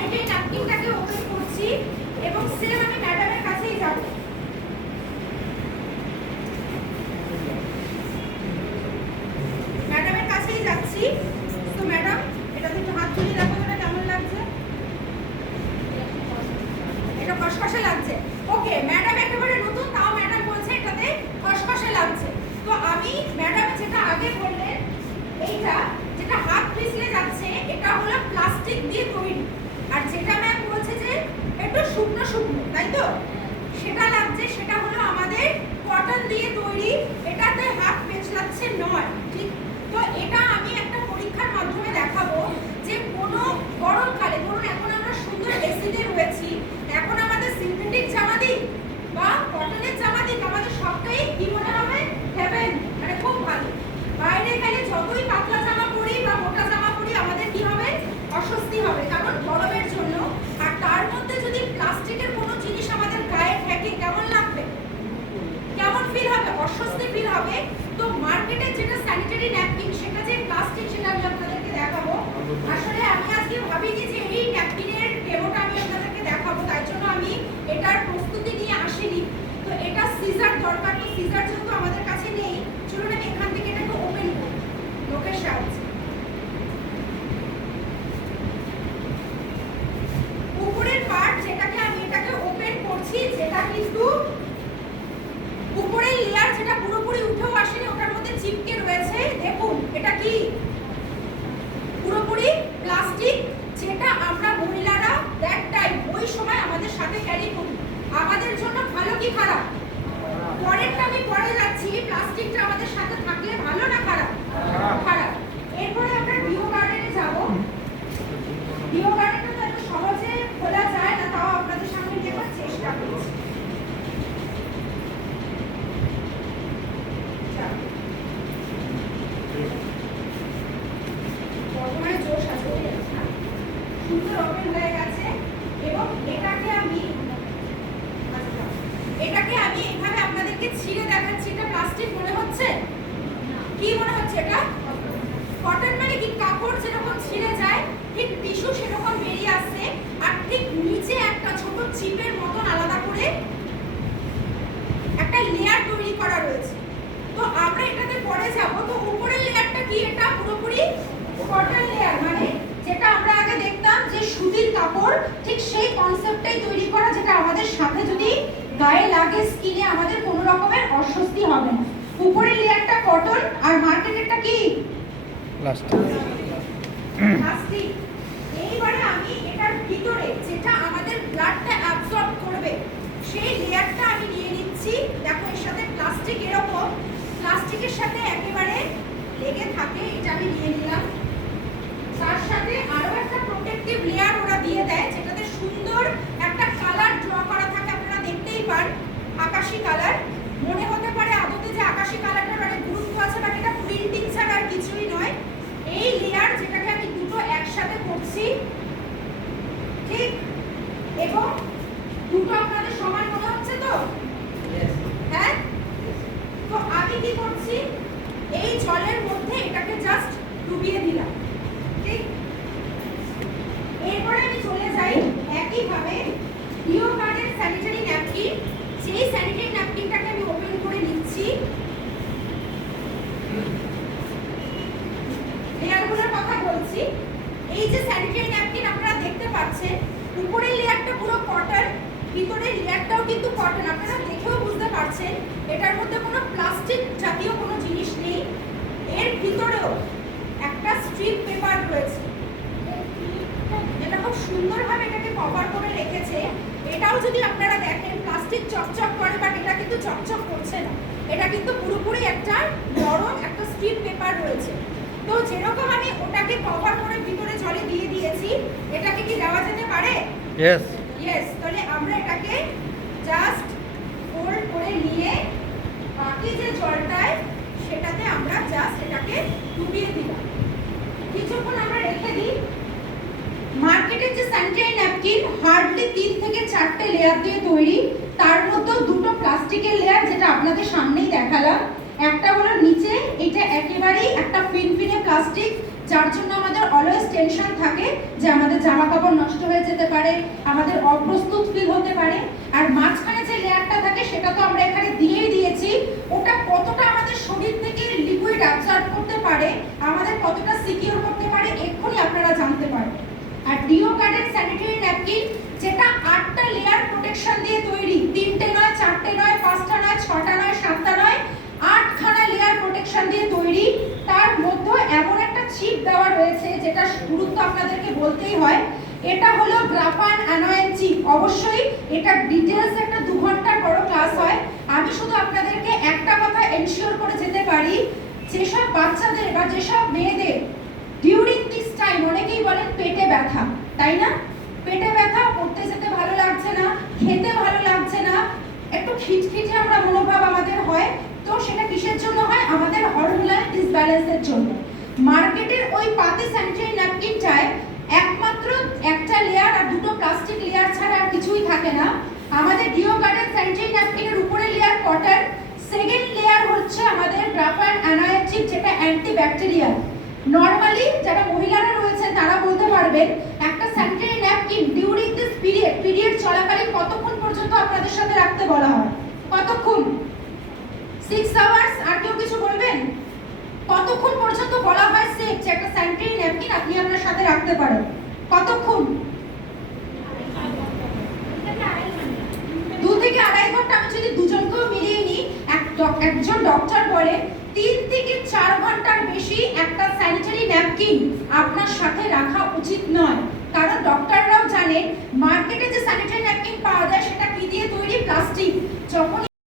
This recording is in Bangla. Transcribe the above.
স্যানিটারি ন্যাপকিনটাকে ওপেন করছি এবং সেম আমি ম্যাডামের কাছেই যাব। ম্যাডামের কাছেই যাচ্ছি। তো ম্যাডাম এটাতে একটু হাত তুলে দেখো এটা কেমন লাগছে। এটা খসখসে লাগছে। ওকে, ম্যাডাম একেবারে নতুন, তাও ম্যাডাম বলছে এটাতে খসখসে লাগছে। তো আমি ম্যাডাম যেটা আগে বললেন এইটা যেটা হাত পিছলে যাচ্ছে এটা হলো প্লাস্টিক দিয়ে তৈরি, আর যেটা ম্যাম বলছে যে একটু শুকনো শুকনো, তাই তো সেটা লাগছে, সেটা হলো আমাদের কটন দিয়ে তৈরি। এটাতে হাত পেছলাচ্ছে নয়, ঠিক? তো এটা আমি একটা পরীক্ষার মাধ্যমে দেখাবো যে কোনো গরমকালে, ধরুন এখন আমরা সুন্দর এসিতে রয়েছি, এখন আমাদের সিনথেটিক জামা দিই বা কটনের জামা দিই, আমাদের সবটাই কি মনে হবে? হেভেন, মানে খুব ভালো। বাইরে গেলে যতই পাতলা জামা পরি বা মোটা জামা পরি আমাদের কি হবে? অস্বস্তি হবে, কারণ গরমের জন্য। আর তার মধ্যে যদি প্লাস্টিকের কোনো জিনিস আমাদের গায়ে ঠেকে কেমন লাগবে? কেমন ফিল হবে? অস্বস্তি ফিল হবে। তো মার্কেটে যেটা স্যানিটারি ন্যাপকিন সেটা যে প্লাস্টিক সেটা আমি আপনাদেরকে দেখাবো। আসলে আমি আজকে ভাবিনি যে এই ন্যাপকিনের ডেমোটা আমি আপনাদেরকে দেখাবো, তাই জন্য আমি এটার প্রস্তুতি নিয়ে আসিনি। তো এটা সিজার দরকার, তো সিজার যেহেতু আমাদের কাছে নেই, চলুন আমি এখান থেকে এটাকে ওপেন করি লোকের সাহায্যে। উপরের পার্ট যেটাকে আমি এটাকে ওপেন করছি, যেটা কিন্তু উপরের লেয়ার যেটা পুরোপুরি উঠেও আসেনি, ওটার মধ্যে চিপকে রয়েছে। দেখুন এটা কি পুরোপুরি প্লাস্টিক, যেটা আমরা মহিলারা দ্যাট টাইম ওই সময় আমাদের সাথে ক্যারি করি। আমাদের জন্য ভালো কি খারাপ? পরেরটা আমি পরে যাচ্ছি। প্লাস্টিকটা আমাদের সাথে থাকলে ভালো না খারাপ? খারাপ। এরপরে আমরা ডিও গার্ডেনে যাব। ডিও গার্ডেনটা তো এত সহজে খোলা যায় না, তাও আপনাদের সামনে দেখার চেষ্টা করছি। বর্তমানে জোশ আছে, সুন্দর ওপেন হয়ে গেছে এবং এটাকে আমি এখানে আপনাদেরকে ছিঁড়ে দেখাচ্ছি। এটা প্লাস্টিক মনে হচ্ছে? কি মনে হচ্ছে? এটা কটন, মানে কি কাপড় যেরকম ছিঁড়ে যায় ঠিক টিস্যু সেরকম বেরিয়ে আসছে, আর ঠিক নিচে একটা ছোট চিপের মতন আলাদা করে একটা লেয়ার তৈরি করা রয়েছে। তো আমরা এটাতে পরে যাব। তো উপরের লেয়ারটা কি? এটা পুরোপুরি কটন লেয়ার, মানে যেটা আমরা আগে দেখতাম যে সুতির কাপড়, ঠিক সেই কনসেপ্টটাই তৈরি করা, যেটা আমাদের সাথে যদি গায়ে লাগে স্কিনে আমাদের কোনো রকমের অস্বস্তি হবে না। উপরের লেয়ারটা কটন আর মার্কেটেরটা কি? প্লাস্টিক। এইবারে আমি এটার ভিতরে যেটা আমাদের ব্লাডটা অ্যাবসর্ব করবে সেই লেয়ারটা আমি নিয়ে নিচ্ছি। দেখো এর সাথে প্লাস্টিক এরকম প্লাস্টিকের সাথে একেবারে লেগে থাকে, এটা আমি নিয়ে নিলাম। তার সাথে আরো একটা প্রোটেক্টিভ লেয়ার ওরা দিয়ে দেয়, যেটাতে সুন্দর একটা কালার ড্র করা থাকে। আপনারা দেখতেই পান আকাশী কালার। মনে হতে পারে আদতে যে আকাশী কালারটার অনেক গুরুত্ব আছে, বাট এটা প্রিন্টিং ছাড়া আর কিছুই নয়। এই লেয়ার যেটাকে আমি দুটো একসাথে করছি, ঠিক? এবং দুটো আপনাদের সমান মনে হচ্ছে তো? হ্যাঁ। তো আমি কি করছি? এই জলের মধ্যে এটাকে জাস্ট ডুবিয়ে দিলাম, ঠিক? এরপরে আমি চলে যাই একইভাবে ডিও গার্ডেন স্যানিটারি ন্যাপকিন। সেই স্যানিটারি ন্যাপকিনটাকে আমি ওপেন করে নিচ্ছি। লেয়ারগুলোর কথা বলছি। এই যে স্যানিটারি ন্যাপকিন আপনারা দেখতে পাচ্ছেন, উপরের লেয়ারটা পুরো কটন, ভিতরের লেয়ারটাও কিন্তু কটন। আপনারা দেখেও বুঝতে পারছেন এটার মধ্যে কোনো প্লাস্টিক জাতীয় কোনো জিনিস নেই। এর ভিতরেও একটা স্ট্রিপ পেপার রয়েছে, এটা খুব সুন্দরভাবে এটাকে কভার করে রেখেছে। এটাও যদি আপনারা দেখেন প্লাস্টিক চকচক করে, বাট এটা কিন্তু চকচক করছে না। এটা কিন্তু পুরোপুরি একটা নরম একটা স্ট্রিপ পেপার রয়েছে। তো যেরকম আমি ওটাকে কভার করে ভিতরে জলে দিয়ে দিয়েছি, এটাকে কি দেওয়া যেতে পারে? ইয়েস। ইয়েস। তাহলে আমরা এটাকে জাস্ট ফোল্ড করে নিয়ে বাকি যে জলটায় সেটাতে আমরা জাস্ট এটাকে ডুবিয়ে দিলাম। কিছুক্ষণ আমরা রেখে দিই। মার্কেটের যে স্যানিটারি ন্যাপকিন হার্ডলি 3 থেকে 4টে লেয়ার দিয়ে তৈরি, তার মধ্যে দুটো প্লাস্টিকের লেয়ার, যেটা আপনাদের সামনেই দেখালাম। একটা হলো নিচে, এটা একেবারেই একটা ফিনফিনে প্লাস্টিক, যার জন্য আমাদের অলওয়েজ টেনশন থাকে যে আমাদের জামা কাপড় নষ্ট হয়ে যেতে এবারে আমাদের অপ্রস্তুত ফিল হতে পারে। আর মাঝখানে যে লেয়ারটা থাকে সেটা তো আমরা এখানে দিয়েই দিয়েছি, ওটা কতটা আমাদের শরীর থেকে লিকুইড অ্যাবজর্ব করতে পারে, আমাদের কতটা সিকিউর করতে পারে, এক্ষুনি আপনারা জানতে পারেন। আর ডিও গার্ডেন স্যানিটারি ন্যাপকিন যেটা 8টা লেয়ার প্রোটেকশন দিয়ে তৈরি, 3টে নয়, 4টে নয়, 5টা নয়, 6টা নয়, 7টা নয়, 8খানা লেয়ার প্রোটেকশন দিয়ে তৈরি। তার মধ্যে এমন একটা চিপ দেওয়া রয়েছে যেটা গুরুত্ব আপনাদেরকে বলতেই হয়, এটা হলো গ্রাফান অ্যানোয়েন চিপ। অবশ্যই এটা ডিটেইলস একটা 2 ঘন্টার বড় ক্লাস হয়। আমি শুধু আপনাদেরকে একটা কথা এনশিওর করে যেতে পারি, যেসব বাচ্চাদের বা যেসব মেয়েদের ডিউরিং দিস টাইম অনেকেই বলেন পেটে ব্যথা, তাই না? পেটে ব্যথা, পড়তে যেতে ভালো লাগছে না, খেতে ভালো লাগছে না, একটু খিটখিটে আমরা মনোভাব আমাদের হয়, তো সেটা কিসের জন্য হয়? আমাদের হরমোনাল ডিসব্যালেন্সের জন্য। মার্কেটের ওই পাতি স্যানিটারি ন্যাপকিনটায় একমাত্র একটা লেয়ার আর দুটো প্লাস্টিক লেয়ার ছাড়া আর কিছুই থাকে না। আমাদের ডিও গার্ডেন স্যানিটারি ন্যাপকিনের উপরে লেয়ার কটন, সেকেন্ড লেয়ার হচ্ছে আমাদের গ্রাফাইন অ্যানোয়েন চিপ যেটা অ্যান্টিব্যাকটেরিয়াল। নরমালি যারা মহিলারা রয়েছেন তারা বলতে পারবেন একটা sanitary napkin during this period চলাকালীন কতক্ষণ পর্যন্ত আপনাদের সাথে রাখতে বলা হয়? কতক্ষণ? 6 আওয়ার্স। আর কেউ কিছু বলবেন? কতক্ষণ পর্যন্ত বলা হয় সেফ যে একটা স্যানিটারি ন্যাপকিন আপনি আপনার সাথে রাখতে পারেন? কতক্ষণ? 2 থেকে 2.5 ঘন্টা। আমি যদি দুজনকেও মিলিয়ে নিই, একজন ডক্টর বলে 3 থেকে 4 ঘন্টার বেশি একটা স্যানিটারি ন্যাপকিন আপনার সাথে রাখা উচিত নয়। কারণ ডক্টররাও জানেন মার্কেটে যে স্যানিটারি ন্যাপকিন পাওয়া যায় সেটা কি দিয়ে তৈরি? প্লাস্টিক। যখন